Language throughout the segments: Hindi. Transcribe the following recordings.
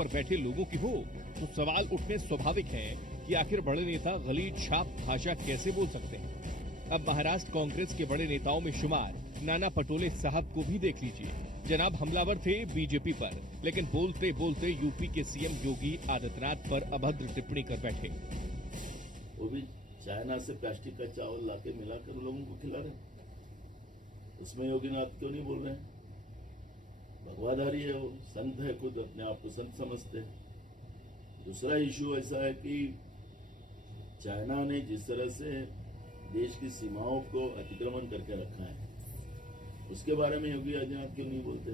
पर बैठे लोगों की हो तो सवाल उठने स्वाभाविक है कि आखिर बड़े नेता गलीज छाप भाषा कैसे बोल सकते हैं। अब महाराष्ट्र कांग्रेस के बड़े नेताओं में शुमार नाना पटोले साहब को भी देख लीजिए। जनाब हमलावर थे बीजेपी पर, लेकिन बोलते बोलते यूपी के सीएम योगी आदित्यनाथ पर अभद्र टिप्पणी कर बैठे। वो भी चाइना से प्लास्टिक का चावल लाके मिलाकर लोगों को खिला रहे, उसमें योगीनाथ क्यों नहीं बोल रहे हैं? भगवाधारी है वो, संत है, खुद अपने आप को संत समझते हैं। दूसरा इशू ऐसा है कि चाइना ने जिस तरह से देश की सीमाओं को अतिक्रमण करके रखा है, उसके बारे में योगी आदित्यनाथ क्यों नहीं बोलते?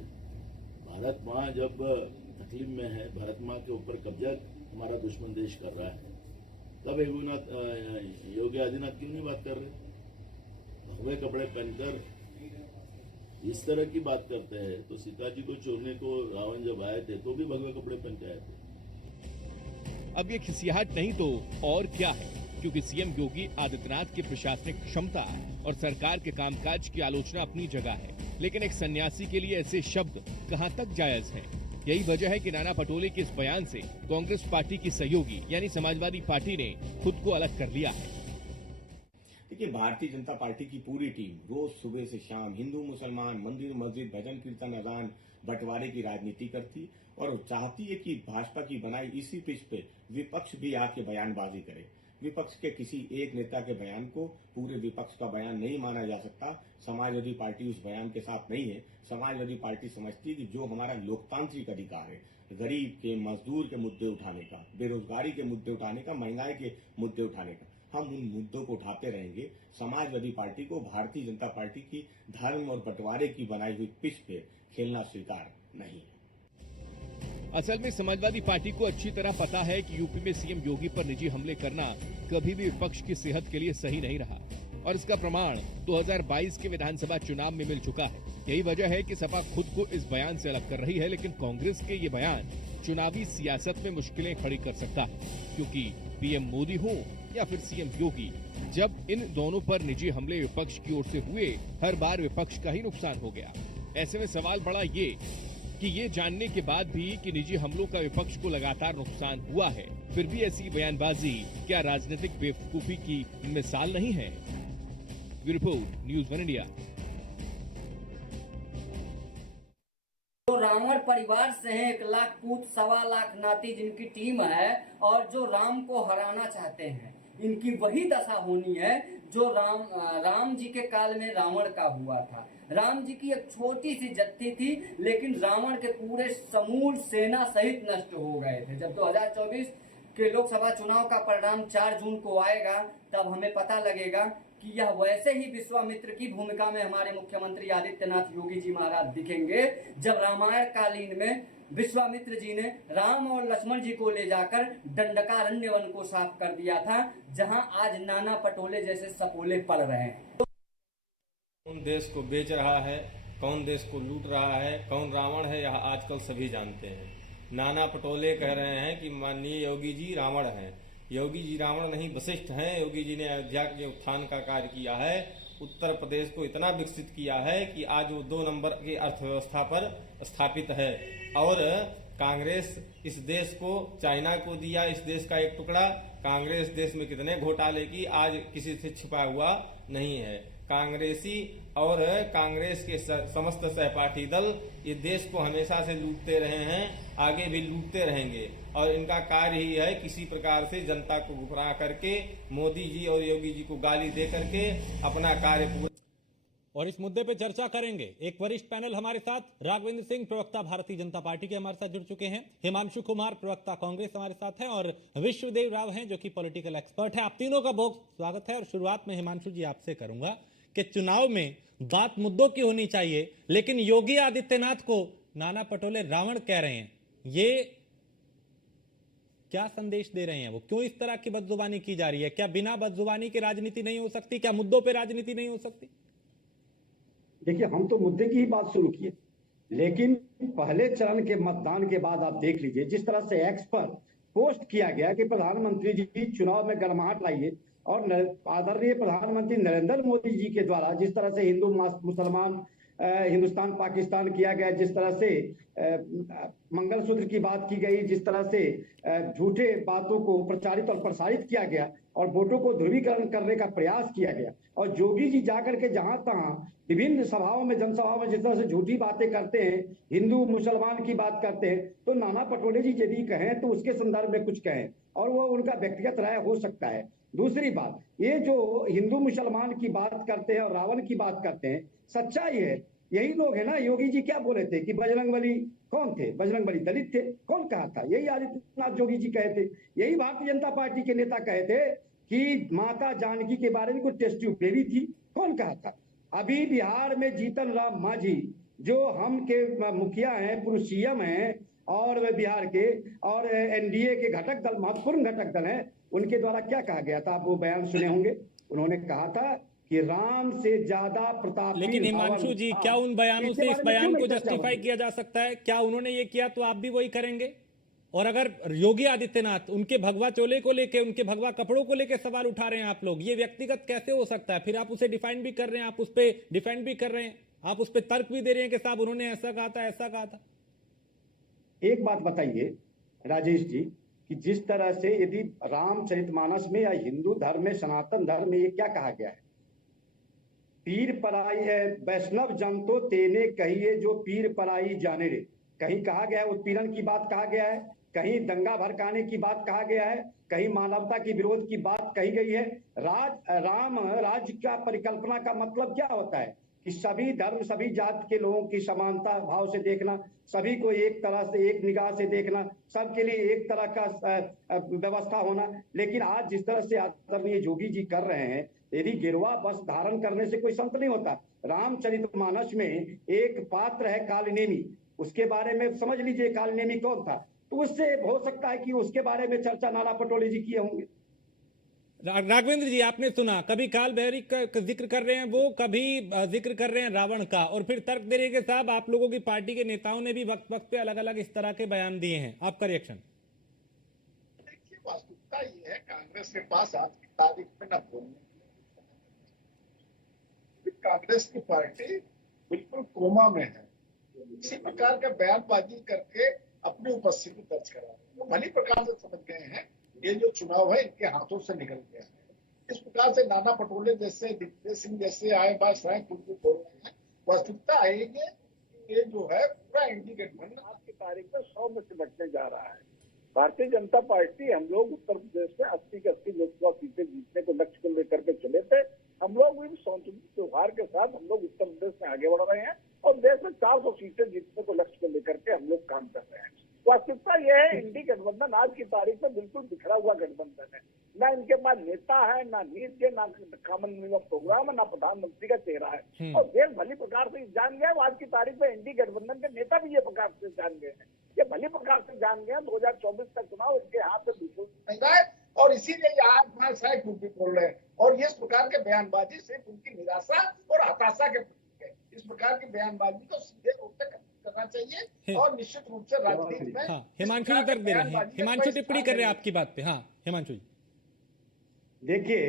भारत माँ जब तकलीफ में है, भारत माँ के ऊपर कब्जा हमारा दुश्मन देश कर रहा है, तब योगी आदित्यनाथ क्यों नहीं बात कर रहे? भगवे कपड़े पहनकर इस तरह की बात करते हैं। तो सीता जी को छोड़ने को रावण जब आए थे तो भी भगवे कपड़े पहन के आए थे। अब ये खिसियाहट नहीं तो और क्या है, क्योंकि सीएम योगी आदित्यनाथ की प्रशासनिक क्षमता और सरकार के कामकाज की आलोचना अपनी जगह है, लेकिन एक सन्यासी के लिए ऐसे शब्द कहां तक जायज हैं? यही वजह है कि नाना पटोले के इस बयान से कांग्रेस पार्टी की सहयोगी यानी समाजवादी पार्टी ने खुद को अलग कर लिया है। देखिए, भारतीय जनता पार्टी की पूरी टीम रोज सुबह से शाम हिंदू मुसलमान, मंदिर मस्जिद, भजन कीर्तन, अजान, बंटवारे की राजनीति करती और चाहती है कि भाजपा की बनाई इसी पिच पे विपक्ष भी आके बयानबाजी करे। विपक्ष के किसी एक नेता के बयान को पूरे विपक्ष का बयान नहीं माना जा सकता। समाजवादी पार्टी उस बयान के साथ नहीं है। समाजवादी पार्टी समझती है कि जो हमारा लोकतांत्रिक अधिकार है, गरीब के, मजदूर के मुद्दे उठाने का, बेरोजगारी के मुद्दे उठाने का, महंगाई के मुद्दे उठाने का, हम उन मुद्दों को उठाते रहेंगे। समाजवादी पार्टी को भारतीय जनता पार्टी की धर्म और बंटवारे की बनाई हुई पिच पे खेलना स्वीकार नहीं है। असल में समाजवादी पार्टी को अच्छी तरह पता है कि यूपी में सीएम योगी पर निजी हमले करना कभी भी विपक्ष की सेहत के लिए सही नहीं रहा, और इसका प्रमाण 2022 के विधानसभा चुनाव में मिल चुका है। यही वजह है कि सपा खुद को इस बयान से अलग कर रही है, लेकिन कांग्रेस के ये बयान चुनावी सियासत में मुश्किलें खड़ी कर सकता है, क्योंकि पीएम मोदी हो या फिर सीएम योगी, जब इन दोनों पर निजी हमले विपक्ष की ओर से हुए, हर बार विपक्ष का ही नुकसान हो गया। ऐसे में सवाल बड़ा ये जानने के बाद भी कि निजी हमलों का विपक्ष को लगातार नुकसान हुआ है, फिर भी ऐसी बयानबाजी क्या राजनीतिक बेवकूफी की मिसाल नहीं है? Report, news one India. जो रावण परिवार से हैं, 1 लाख पूत, 1.25 लाख नाती जिनकी टीम है, और जो राम को हराना चाहते हैं, इनकी वही दशा होनी है जो राम जी के काल में रावण का हुआ था। राम जी की एक छोटी सी जत्थी थी, लेकिन रावण के पूरे समूल सेना सहित नष्ट हो गए थे। जब 2024 के लोकसभा चुनाव का परिणाम 4 जून को आएगा, तब हमें पता लगेगा कि यह वैसे ही विश्वामित्र की भूमिका में हमारे मुख्यमंत्री आदित्यनाथ योगी जी महाराज दिखेंगे, जब रामायण कालीन में विश्वामित्र जी ने राम और लक्ष्मण जी को ले जाकर दंडकारण्य वन को साफ कर दिया था, जहां आज नाना पटोले जैसे सपोले पल रहे हैं। कौन देश को बेच रहा है, कौन देश को लूट रहा है, कौन रावण है, यह आजकल सभी जानते हैं। नाना पटोले कह रहे हैं कि माननीय योगी जी रावण हैं। योगी जी रावण नहीं, वशिष्ठ हैं। योगी जी ने अयोध्या के उत्थान का कार्य किया है, उत्तर प्रदेश को इतना विकसित किया है कि आज वो 2 नंबर की अर्थव्यवस्था पर स्थापित है। और कांग्रेस इस देश को चाइना को दिया, इस देश का एक टुकड़ा। कांग्रेस देश में कितने घोटाले की आज किसी से छिपा हुआ नहीं है। कांग्रेसी और कांग्रेस के समस्त सहपाठी दल ये देश को हमेशा से लूटते रहे हैं, आगे भी लूटते रहेंगे, और इनका कार्य ही है किसी प्रकार से जनता को गुमराह करके मोदी जी और योगी जी को गाली दे करके अपना कार्य पूरा। और इस मुद्दे पे चर्चा करेंगे। एक वरिष्ठ पैनल हमारे साथ, राघवेंद्र सिंह प्रवक्ता भारतीय जनता पार्टी के हमारे साथ जुड़ चुके हैं, हिमांशु कुमार प्रवक्ता कांग्रेस हमारे साथ हैं, और विश्वदेव राव हैं जो कि पॉलिटिकल एक्सपर्ट है। आप तीनों का बहुत स्वागत है। और शुरुआत में हिमांशु जी आपसे करूंगा कि चुनाव में बात मुद्दों की होनी चाहिए, लेकिन योगी आदित्यनाथ को नाना पटोले रावण कह रहे हैं, ये क्या संदेश दे रहे हैं? वो क्यों इस तरह की बदजुबानी की जा रही है? क्या बिना बदजुबानी की राजनीति नहीं हो सकती? क्या मुद्दों पे राजनीति नहीं हो सकती? देखिए, हम तो मुद्दे की ही बात शुरू किए, लेकिन पहले चरण के मतदान के बाद आप देख लीजिए जिस तरह से एक्स पर पोस्ट किया गया कि प्रधानमंत्री जी चुनाव में गर्माहट लाइए, और आदरणीय प्रधानमंत्री नरेंद्र मोदी जी के द्वारा जिस तरह से हिंदू मुसलमान हिंदुस्तान पाकिस्तान किया गया, जिस तरह से मंगलसूत्र की बात की गई, जिस तरह से झूठे बातों को प्रचारित और प्रसारित किया गया और वोटों को ध्रुवीकरण करने का प्रयास किया गया, और जोगी जी जाकर के जहां तहां विभिन्न सभाओं में, जनसभाओं में जिस तरह से झूठी बातें करते हैं, हिंदू मुसलमान की बात करते हैं, तो नाना पटोले जी यदि कहें तो उसके संदर्भ में कुछ कहें और वो उनका व्यक्तिगत राय हो सकता है। दूसरी बात, ये जो हिंदू मुसलमान की बात करते हैं और रावण की बात करते हैं, सच्चाई है यही लोग है ना। योगी जी क्या बोले थे कि बजरंगबली कौन थे? बजरंगबली दलित थे। कौन कहा था? यही आदित्यनाथ योगी जी कहे थे। यही भारतीय जनता पार्टी के नेता कहे थे कि माता जानकी के बारे में कुछ टेस्ट ट्यूब बेबी थी। कौन कहा था? अभी बिहार में जीतन राम मांझी जो हम के मुखिया हैं, पूर्व सीएम हैं और वे बिहार के और एनडीए के घटक दल, महत्वपूर्ण घटक दल हैं, उनके द्वारा क्या कहा गया था? आप वो बयान सुने होंगे। उन्होंने कहा था कि राम से ज्यादा प्रताप। लेकिन हिमांशु जी, क्या उन बयानों से इस बयान को जस्टिफाई किया जा सकता है? क्या उन्होंने ये किया तो आप भी वही करेंगे? और अगर योगी आदित्यनाथ उनके भगवा चोले को लेके, उनके भगवा कपड़ों को लेके सवाल उठा रहे हैं आप लोग, ये व्यक्तिगत कैसे हो सकता है? फिर आप उसे डिफाइन भी कर रहे हैं, आप उस पर डिफेंड भी कर रहे हैं, आप उस पर तर्क भी दे रहे हैं कि साहब उन्होंने ऐसा कहा था, ऐसा कहा था। एक बात बताइए राजेश जी कि जिस तरह से यदि रामचरितमानस में या हिंदू धर्म में, सनातन धर्म में ये क्या कहा गया है? पीर पराई है वैष्णव जन तो तेने कहिए जो पीर पराई जाने रे। कहीं कहा गया है उत्पीड़न की बात कहा गया है, कहीं दंगा भड़काने की बात कहा गया है, कहीं मानवता की विरोध की बात कही गई है। राम राज्य का परिकल्पना का मतलब क्या होता है कि सभी धर्म, सभी जाति के लोगों की समानता भाव से देखना, सभी को एक तरह से, एक निगाह से देखना, सबके लिए एक तरह का व्यवस्था होना। लेकिन आज जिस तरह से आदरणीय योगी जी कर रहे हैं, यदि गिरवा बस धारण करने से कोई संत नहीं होता। रामचरितमानस में एक पात्र है कालनेमी, उसके बारे में समझ लीजिए कालनेमी कौन था, तो उससे हो सकता है कि उसके बारे में चर्चा नाना पटोले जी किए होंगे। राघवेंद्र जी, आपने सुना कभी काल भैरवी का जिक्र कर रहे हैं वो, कभी जिक्र कर रहे हैं रावण का, और फिर तर्क दे रहे हैं कि साहब आप लोगों की पार्टी के नेताओं ने भी वक्त वक्त पे अलग अलग इस तरह के बयान दिए हैं। आपका रिएक्शन? देखिए, वास्तविकता ये है कांग्रेस के पास आज की तारीख में न बोलने, कांग्रेस की पार्टी बिल्कुल कोमा में है। इसी प्रकार का बयानबाजी करके अपनी उपस्थिति दर्ज करा वो भली प्रकार से समझ गए हैं ये जो चुनाव है इनके हाथों से निकल गया है। इस प्रकार से नाना पटोले जैसे, दिग्विजय सिंह जैसे आए बात कुछ भी बोल रहे हैं। वास्तविकता है ये जो है पूरा एनडीए गठबंधन आज की तारीख में 100 में से बचने जा रहा है। भारतीय जनता पार्टी, हम लोग उत्तर प्रदेश में 80 की 80 लोकसभा सीटें जीतने को लक्ष्य को लेकर के चले थे। हम लोग भी सांस्कृतिक त्योहार के साथ हम लोग उत्तर प्रदेश में आगे बढ़ रहे हैं और देश में 400 सीटें जीतने को लक्ष्य को लेकर के हम लोग काम कर रहे हैं। वास्तविकता यह है एनडीए गठबंधन आज की तारीख में बिल्कुल बिखरा हुआ गठबंधन है। ना इनके पास नेता है, ना नीति है, ना कॉमन प्रोग्राम है, ना प्रधानमंत्री का चेहरा है। और देश भली प्रकार से जान गया, आज की तारीख में एनडीए गठबंधन के नेता भी ये प्रकार से जान गए हैं, ये भली प्रकार से जान गए 2024 का चुनाव इनके हाथ से बिल्कुल नहीं रहा है। और इसीलिए ये आज शायद कुछ भी बोल रहे हैं और इस प्रकार के बयानबाजी सिर्फ उनकी निराशा और हताशा के प्रतीक है। इस प्रकार की बयानबाजी को सीधे रूप से करना चाहिए और निश्चित रूप से राजनीति में। हाँ, हिमांशु जी तर्क दे रहे हैं, हिमांशु टिप्पणी कर रहे हैं आपकी बात पे। हाँ हिमांशु जी, देखिए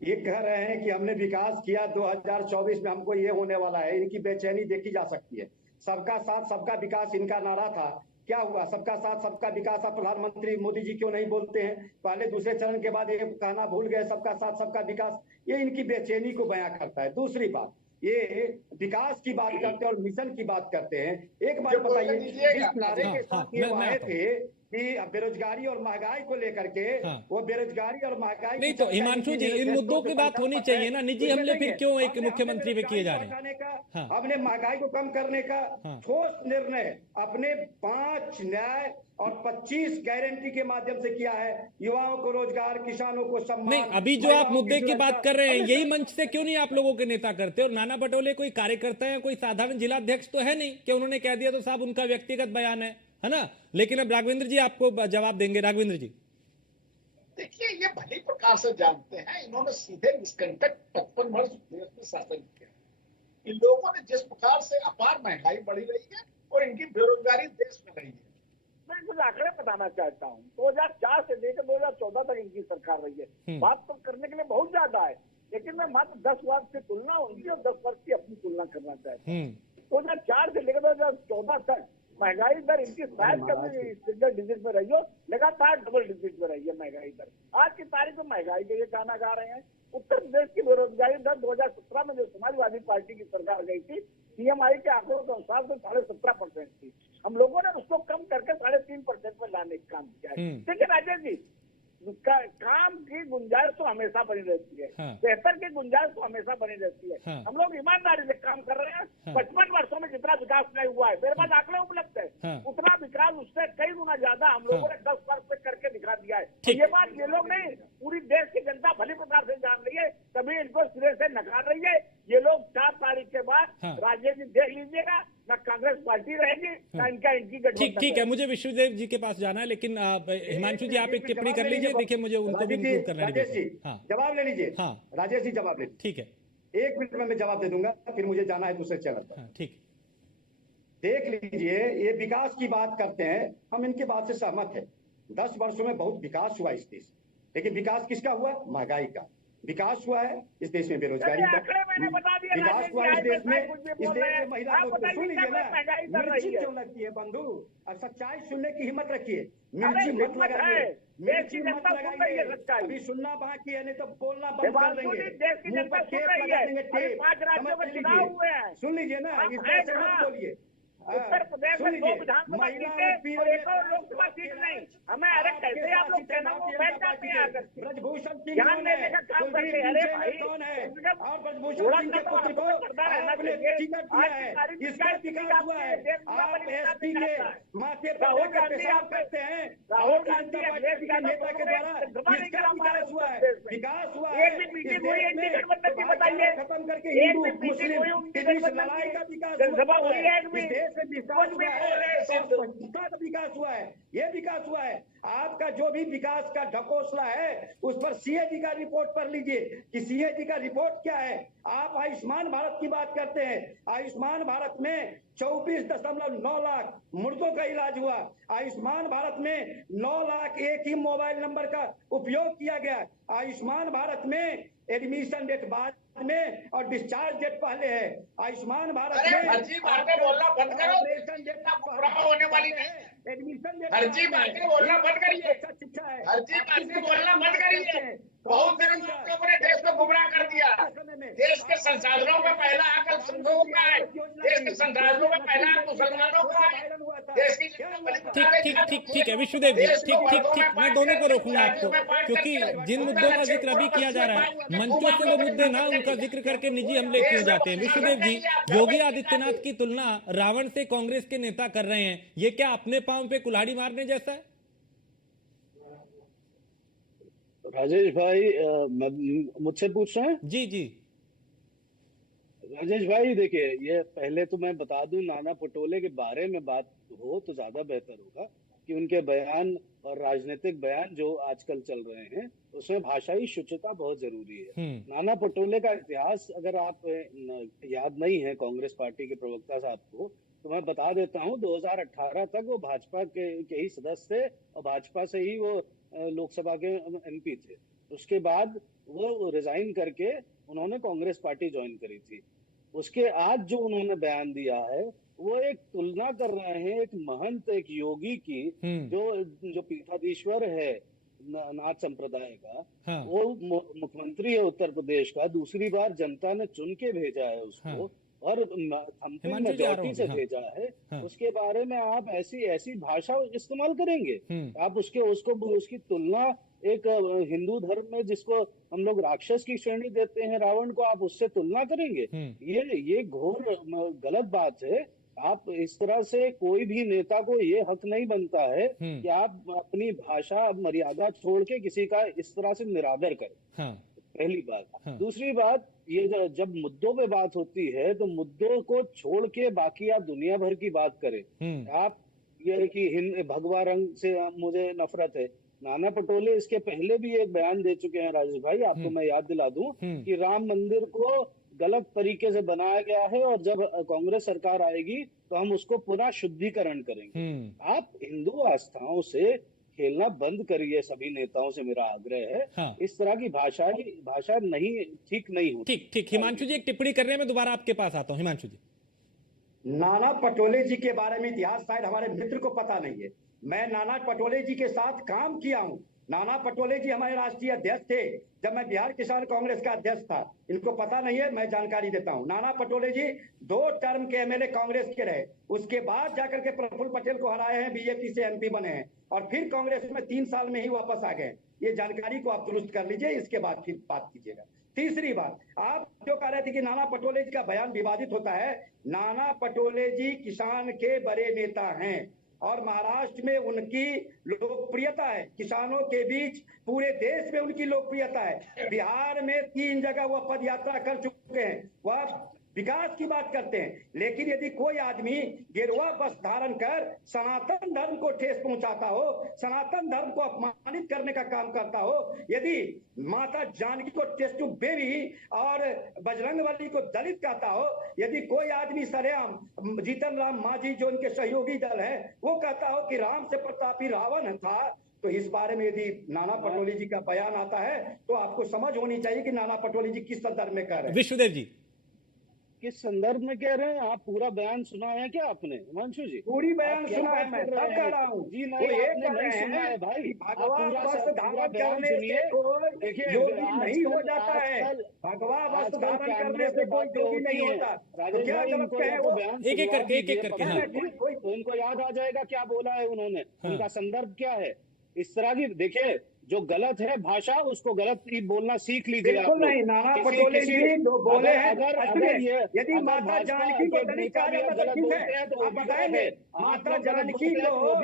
ये कह रहे हैं कि हमने विकास किया, 2024 में हमको ये होने वाला है, इनकी बेचैनी देखी जा सकती है। सबका साथ सबका विकास इनका नारा था, क्या हुआ? सबका साथ सबका विकास। अब प्रधानमंत्री मोदी जी क्यों नहीं बोलते हैं? पहले दूसरे चरण के बाद ये कहना भूल गए, सबका साथ सबका विकास। ये इनकी बेचैनी को बयां करता है। दूसरी बात, ये विकास की बात करते हैं और मिशन की बात करते हैं। एक बात बताइए, जिस नारे के साथ ये आए थे कि बेरोजगारी और महंगाई को लेकर के, वो बेरोजगारी और महंगाई नहीं, तो हिमांशु जी इन मुद्दों की बात होनी चाहिए ना। निजी हमले फिर क्यों एक मुख्यमंत्री पे किए जा रहे हैं? हमने महंगाई को कम करने का ठोस निर्णय अपने 5 न्याय और 25 गारंटी के माध्यम से किया है। युवाओं को रोजगार, किसानों को सम्मान। नहीं, अभी जो आप मुद्दे की बात कर रहे हैं, यही मंच से क्यों नहीं आप लोगों के नेता करते? और नाना पटोले कोई कार्यकर्ता है, कोई साधारण जिला अध्यक्ष तो है नहीं कि उन्होंने कह दिया तो साहब उनका व्यक्तिगत बयान है ना। लेकिन अब राघवेंद्र जी आपको जवाब देंगे। राघवेंद्र जी, देखिए ये भली प्रकार से जानते हैं, इन्होंने सीधे निष्कंटक 55 वर्ष देश में शासन किया। इन लोगों ने जिस प्रकार से अपार महंगाई बढ़ी रही है और इनकी बेरोजगारी देश में रही है, मैं कुछ आंकड़े बताना चाहता हूँ। 2004 से लेकर 2014 तक इनकी सरकार रही है। बात तो करने के लिए बहुत ज्यादा है, लेकिन मैं मात्र 10 वर्ष की तुलना उनकी और 10 वर्ष की अपनी तुलना करना चाहता हूँ। 2004 से लेकर 2014 तक महंगाई दर इनकी शायद कभी सिंगल डिजिट में रही हो, लगातार डबल डिजिट में रही है महंगाई दर। आज की तारीख में महंगाई के ये गाना गा रहे हैं। उत्तर प्रदेश की बेरोजगारी दर 2017 में जो समाजवादी पार्टी की सरकार गई थी, सीएमआई के आंकड़ों के अनुसार से 17.5% थी। हम लोगों ने उसको कम करके 3.5% में लाने का काम किया है। देखिए राजेश जी, काम की गुंजाइश तो हमेशा बनी रहती है, बेहतर की गुंजाइश तो हमेशा बनी रहती है। हम लोग ईमानदारी से काम कर रहे हैं। 55 वर्षों में जितना विकास नहीं हुआ है, मेरे पास आंकड़े उपलब्ध है, उतना विकास उससे कई गुना ज्यादा हम लोगों ने 10 वर्ष में करके दिखा दिया है। ये बात ये लोग नहीं, पूरी देश की जनता भली प्रकार से जान रही है, तभी इनको सिरे से नकार रही है। ये लोग 4 तारीख के बाद राजेश जी देख लीजिएगा, ना कांग्रेस पार्टी रहेगी ना इनकी गठबंधन। ठीक है, मुझे विश्वदेव जी के पास जाना है, लेकिन हिमांशु जी आप एक टिप्पणी कर लीजिए। देखिए मुझे उनको भी इंक्लूड करना है। राजेश जी जवाब ले लीजिए। राजेश जी जवाब ले, ठीक है, 1 मिनट में मैं जवाब दे दूंगा, फिर मुझे जाना है दूसरे चैनल पर। ठीक। देख लीजिए, ये विकास की बात करते हैं, हम इनके बात से सहमत है। 10 वर्षों में बहुत विकास हुआ इस देश, लेकिन विकास किसका हुआ? महंगाई का विकास हुआ है इस देश में, बेरोजगारी का विकास हुआ इस देश में। इस देश में महिला को सुन लीजिए ना, मिर्ची क्यों लगती है बंधु? और सच्चाई सुनने की हिम्मत रखिए, मिर्ची मत लगाइए, मिर्ची मत लगाइए। अभी सुनना बाकी है, नहीं तो बोलना बंद कर देंगे, मुंह पर टेप लगा देंगे, टेप। समझ लीजिए, सुन लीजिए ना, इस तरह से मत बोलिए। उत्तर प्रदेश में 2 विधानसभा सीटें और 1 और लोकसभा सीट नहीं, हमें अरे कैसे आप लोग चैनल को बैठ जाते हैं आकर ब्रजभूषण सिंह ध्यान देने का काम करते हैं। अरे भाई कौन है? और ब्रजभूषण सिंह के पुत्र को आपने टिकट दिया है, इसका विकास हुआ है। आप एसपी के माथे पर लेकर पेशाब करते हैं, राहुल गांधी पार्टी के नेता के द्वारा इसका विकास हुआ है। विकास हुआ है, एक भी मीटिंग हुई, एक भी गठबंधन की बताइए, खत्म करके हिंदू मुस्लिम के बीच लड़ाई का विकास हुआ है। इस देश में विकास हुआ है, विकास हुआ है, ये विकास हुआ है। आपका जो भी विकास का ढकोसला है, उस पर सीएजी का रिपोर्ट पढ़ लीजिए कि सीएजी का रिपोर्ट क्या है। आप आयुष्मान भारत की बात करते हैं, आयुष्मान भारत में 24.9 लाख मुर्दों का इलाज हुआ। आयुष्मान भारत में 9 लाख एक ही मोबाइल नंबर का उपयोग किया गया। आयुष्मान भारत में एडमिशन डेट बाद में और डिस्चार्ज डेट पहले है। आयुष्मान भारत में फर्जी बातें बोलना बंद करो, ऑपरेशन डेट होने वाली नहीं, एडमिशन डेट फर्जी बातें बोलना बंद करिए, शिक्षा है, फर्जी बातें बोलना बंद करिए। बहुत दिनों में आप लोगों ने देश को गुमराह कर दिया। देश के संसाधनों में पहला हक अल्पसंख्यकों का है, देश के संसाधनों में पहला हक मुसलमानों का है, देश की ठीक है विश्वदेव जी, ठीक। मैं दोनों को रोकूंगा आपको, क्योंकि जिन मुद्दों का जिक्र अभी किया जा रहा है, मंचों से वो मुद्दे ना उनका जिक्र करके निजी हमले किए जाते हैं। विश्वदेव जी, योगी आदित्यनाथ की तुलना रावण से कांग्रेस के नेता कर रहे हैं, ये क्या अपने पांव पे कुल्हाड़ी मारने जैसा है? राजेश भाई मुझसे पूछ रहे हैं? जी राजेश भाई देखिए, ये पहले तो मैं बता दूं, नाना पटोले के बारे में बात हो तो ज्यादा बेहतर होगा कि उनके बयान और राजनीतिक बयान जो आजकल चल रहे हैं उसमें भाषाई शुचिता बहुत जरूरी है। नाना पटोले का इतिहास अगर आप याद नहीं है कांग्रेस पार्टी के प्रवक्ता साहब को, तो मैं बता देता हूं, 2018 तक वो भाजपा के ही सदस्य थे और भाजपा से ही वो लोकसभा के एमपी थे। उसके बाद वो रिजाइन करके उन्होंने कांग्रेस पार्टी ज्वाइन करी थी। उसके आज जो उन्होंने बयान दिया है, वो एक तुलना कर रहे हैं एक महंत, एक योगी की, जो पीठाधीश्वर है नाथ संप्रदाय का, वो मुख्यमंत्री है उत्तर प्रदेश का, दूसरी बार जनता ने चुन के भेजा है उसको और मेजॉरिटी से भेजा है। उसके बारे में आप ऐसी भाषा इस्तेमाल करेंगे? आप उसकी तुलना एक हिंदू धर्म में जिसको हम लोग राक्षस की श्रेणी देते हैं, रावण को, आप उससे तुलना करेंगे? ये घोर गलत बात है। आप इस तरह से कोई भी नेता को ये हक नहीं बनता है कि आप अपनी भाषा मर्यादा छोड़ के किसी का इस तरह से निरादर करें। पहली बात। दूसरी बात, ये जब मुद्दों पे बात होती है तो मुद्दों को छोड़ के बाकी आप दुनिया भर की बात करें। आप ये कि भगवा रंग से मुझे नफरत है, नाना पटोले इसके पहले भी एक बयान दे चुके हैं राजेश भाई, आपको मैं याद दिला दूं कि राम मंदिर को गलत तरीके से बनाया गया है और जब कांग्रेस सरकार आएगी तो हम उसको पुनः शुद्धिकरण करेंगे। आप हिंदू आस्थाओं से खेलना बंद करिए, सभी नेताओं से मेरा आग्रह है। इस तरह की भाषा नहीं, ठीक नहीं होती। ठीक। हिमांशु जी एक टिप्पणी करने में दोबारा आपके पास आता हूँ। हिमांशु जी नाना पटोले जी के बारे में इतिहास शायद हमारे मित्र को पता नहीं है। मैं नाना पटोले जी के साथ काम किया हूं। नाना पटोले जी हमारे राष्ट्रीय अध्यक्ष थे जब मैं बिहार किसान कांग्रेस का अध्यक्ष था। इनको पता नहीं है, मैं जानकारी देता हूं। नाना पटोले जी 2 टर्म के एमएलए कांग्रेस के रहे, उसके बाद जाकर के प्रफुल्ल पटेल को हराए हैं, बीजेपी से एमपी बने हैं और फिर कांग्रेस में 3 साल में ही वापस आ गए। ये जानकारी को आप दुरुस्त कर लीजिए, इसके बाद फिर बात कीजिएगा। तीसरी बात, आप जो कह रहे थे कि नाना पटोले जी का बयान विवादित होता है, नाना पटोले जी किसान के बड़े नेता हैं और महाराष्ट्र में उनकी लोकप्रियता है, किसानों के बीच पूरे देश में उनकी लोकप्रियता है। बिहार में 3 जगह वह पद यात्रा कर चुके हैं, वह विकास की बात करते हैं। लेकिन यदि कोई आदमी गेरुआ वस्त्र धारण कर सनातन धर्म को ठेस पहुंचाता हो, सनातन धर्म को अपमानित करने का काम करता हो, यदि माता जानकी को टेस्ट बेबी और बजरंगबली को दलित कहता हो, यदि कोई आदमी सरेआम जीतन राम मांझी जो उनके सहयोगी दल है वो कहता हो कि राम से प्रतापी रावण था, तो इस बारे में यदि नाना पटोले जी का बयान आता है तो आपको समझ होनी चाहिए कि नाना पटोले जी किस संदर्भ में कह रहे हैं। विश्वदेव जी, किस संदर्भ में कह रहे हैं आप? पूरा बयान सुना है क्या आपने हिमांशु जी? पूरी बयान सुना है, मैं सब कह रहा हूँ जी। नहीं, आपने नहीं सुना है भाई। भगवा वस्त्र धारण करने से कोई योगी नहीं हो जाता है। भगवा वस्त्र धारण करने से कोई योगी नहीं होता। तो क्या गलत कहे वो? एक एक करके हाँ। तो इनको याद आ जाएगा क्या बोला है उन्होंने, उनका संदर्भ क्या है। इस तरह की देखिए, जो गलत है भाषा उसको गलत ही बोलना सीख लीजिए। बिल्कुल नहीं, नाना पटोले जी जो बोले हैं, यदि माता जानकी को दलित कहा जाता है ठीक है, तो आप बताएंगे माता जानकी को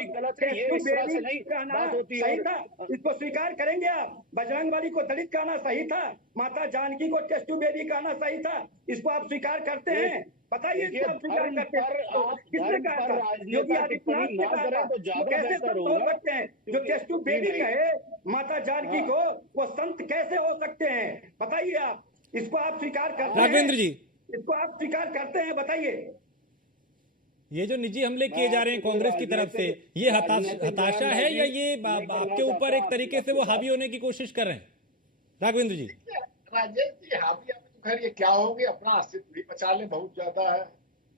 कहना सही था, इसको स्वीकार करेंगे आप? बजरंगबली को दलित कहना सही था, माता जानकी को टेस्टू बेबी कहना सही था, इसको आप स्वीकार करते हैं? बताइए, किसने कहा था? योगी आदित्यनाथ ने कहा था। तो कैसे संत हो सकते हैं जो टेस्टू बेबी कहे माता जानकी को? वो संत कैसे हो सकते हैं? बताइए आप, इसको आप स्वीकार करते हैं? राघवेंद्र जी, इसको आप स्वीकार करते हैं? बताइए। ये जो निजी हमले किए जा रहे हैं कांग्रेस की तरफ से, ये हताशा है या ये आपके ऊपर एक तरीके से वो हावी होने की कोशिश कर रहे हैं? राघवेंद्र जी, राजेश जी, हावी खैर ये क्या होगी, अपना अस्तित्व भी बचा ले, बहुत ज्यादा है।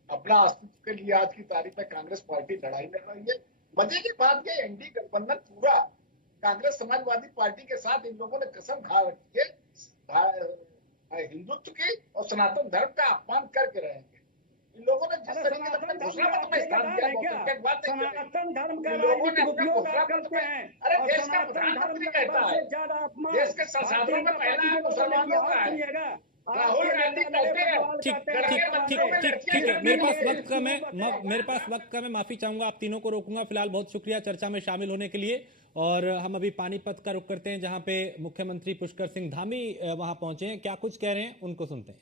अपना अस्तित्व के लिए आज की तारीख में कांग्रेस पार्टी लड़ाई लड़ रही है। मजे की बात ये, एनडीए गठबंधन पूरा कांग्रेस समाजवादी पार्टी के साथ इन लोगों ने कसम खा रखी है हिंदुत्व की और सनातन धर्म का अपमान करके रहेंगे। इन लोगों ने जिस तरीके से अपने घोषणा पत्र में स्थान दिया, सनातन धर्म का लोगों ने उपयोग अपने घोषणा करते पत्र हैं। में, अरे देश का प्रधानमंत्री कहता है, देश के संसाधनों में पहला है मुसलमानों का है। राहुल गांधी कहते हैं ठीक है। मेरे पास वक्त कम है, माफी चाहूंगा, आप तीनों को रोकूंगा। फिलहाल बहुत शुक्रिया चर्चा में शामिल होने के लिए। और हम अभी पानीपत का रुख करते हैं, जहां पे मुख्यमंत्री पुष्कर सिंह धामी वहां पहुंचे हैं। क्या कुछ कह रहे हैं, उनको सुनते हैं।